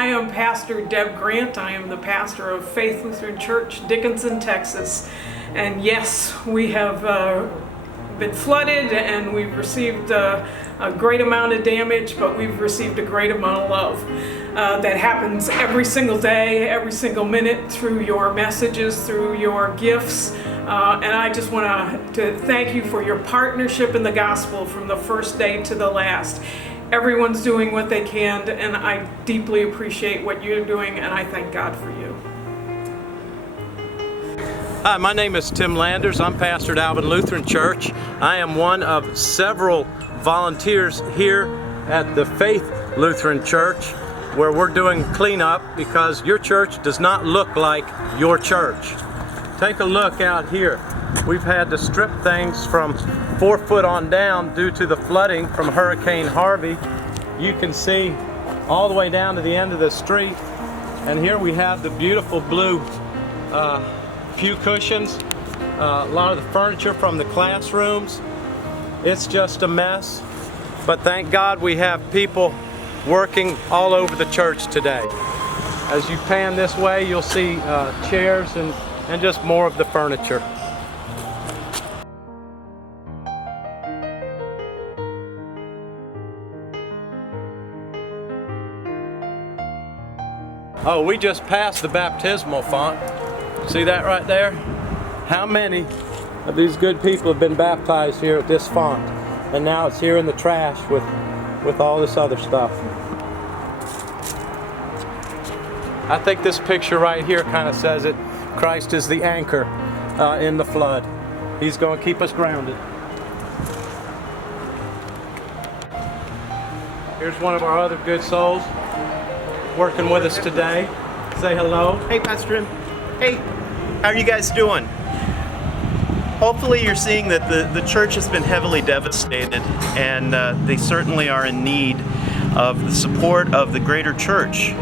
I am Pastor Deb Grant. I am the pastor of Faith Lutheran Church, Dickinson, Texas. And yes, we have been flooded and we've received a great amount of damage, but we've received a great amount of love. That happens every single day, every single minute, through your messages, through your gifts. And I just want to thank you for your partnership in the gospel from the first day to the last. Everyone's doing what they can, and I deeply appreciate what you're doing, and I thank God for you. Hi, my name is Tim Landers. I'm pastor at Alvin Lutheran Church. I am one of several volunteers here at the Faith Lutheran Church, where we're doing cleanup because your church does not look like your church. Take a look out here. We've had to strip things from 4 foot on down due to the flooding from Hurricane Harvey. You can see all the way down to the end of the street. And here we have the beautiful blue pew cushions, a lot of the furniture from the classrooms. It's just a mess. But thank God we have people working all over the church today. As you pan this way, you'll see chairs and just more of the furniture. Oh, we just passed the baptismal font. See that right there? How many of these good people have been baptized here at this font? And now it's here in the trash with all this other stuff. I think this picture right here kind of says it. Christ is the anchor in the flood. He's going to keep us grounded. Here's one of our other good souls working with us today. Say hello. Hey, Pastor Jim. Hey, how are you guys doing? Hopefully you're seeing that the church has been heavily devastated, and they certainly are in need of the support of the greater church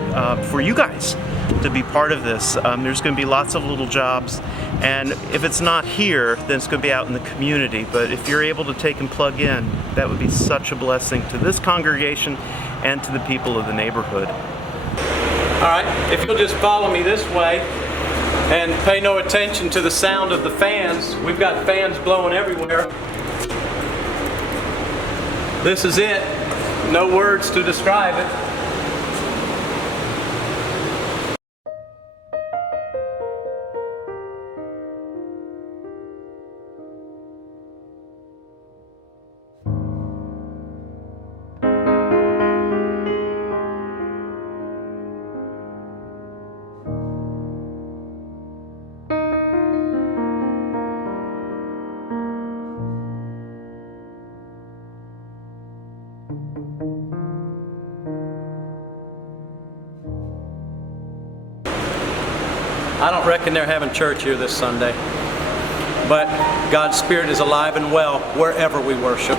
for you guys to be part of this. There's going to be lots of little jobs, and if it's not here, then it's going to be out in the community. But if you're able to take and plug in, that would be such a blessing to this congregation and to the people of the neighborhood. All right, if you'll just follow me this way and pay no attention to the sound of the fans. We've got fans blowing everywhere. This is it. No words to describe it. I don't reckon they're having church here this Sunday, but God's Spirit is alive and well wherever we worship.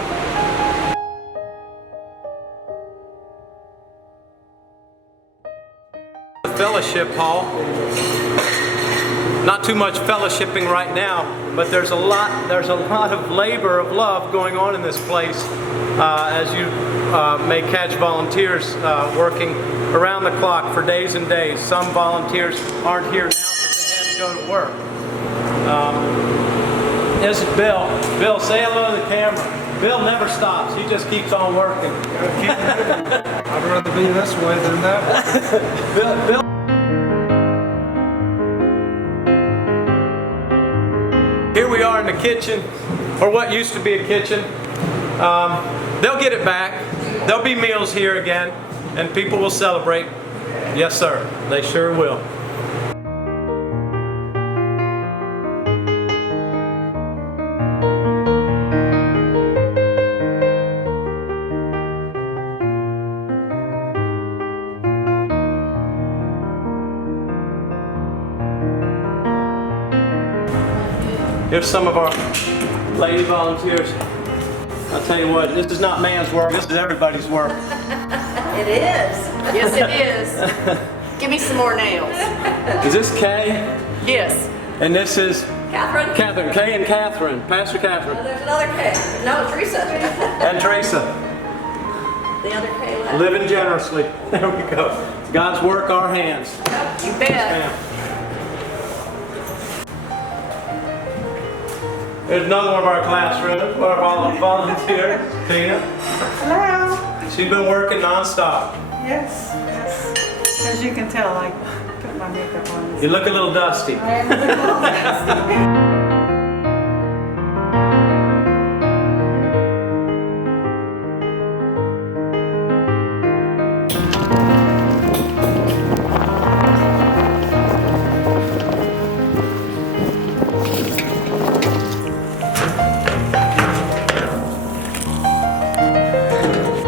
The fellowship hall. Not too much fellowshipping right now, but there's a lot of labor of love going on in this place. As you may catch volunteers working around the clock for days and days. Some volunteers aren't here now because they had to go to work. This is Bill. Bill, say hello to the camera. Bill never stops. He just keeps on working. I'd rather be this way than that. Bill. Here we are in the kitchen, or what used to be a kitchen. They'll get it back. There'll be meals here again, and people will celebrate. Yes, sir. They sure will. Here's some of our lady volunteers. I'll tell you what, this is not man's work, this is everybody's work. It is. Yes, it is. Give me some more nails. Is this Kay? Yes. And this is? Catherine. Catherine. Kay and Catherine. Pastor Catherine. Oh, there's another Kay. No, Teresa. And Teresa. The other Kay left. Living generously. There we go. God's work our hands. You bet. Yeah. There's another one of our classrooms, one of our volunteers, Tina. Hello. She's been working nonstop. Yes, yes. As you can tell, I put my makeup on. You look a little dusty. I am a little nasty.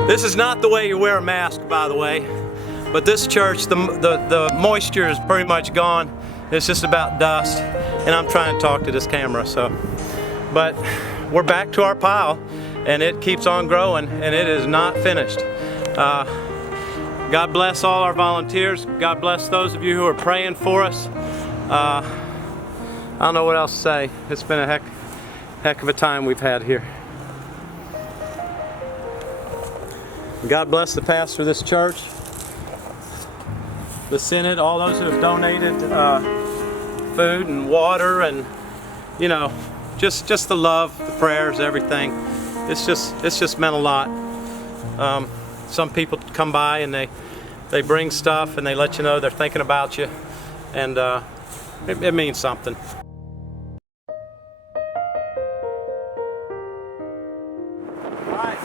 This is not the way you wear a mask, by the way, but this church, the moisture is pretty much gone. It's just about dust, and I'm trying to talk to this camera, so. But we're back to our pile, and it keeps on growing, and it is not finished. God bless all our volunteers. God bless those of you who are praying for us. I don't know what else to say. It's been a heck of a time we've had here. God bless the pastor of this church, the Synod, all those who have donated food and water, and you know, just the love, the prayers, everything. It's just meant a lot. Some people come by and they bring stuff and they let you know they're thinking about you, and it means something.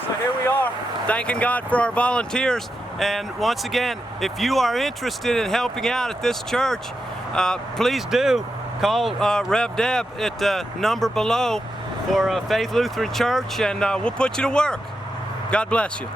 So here we are, thanking God for our volunteers. And once again, if you are interested in helping out at this church, please do call Rev Deb at the number below for Faith Lutheran Church, and we'll put you to work. God bless you.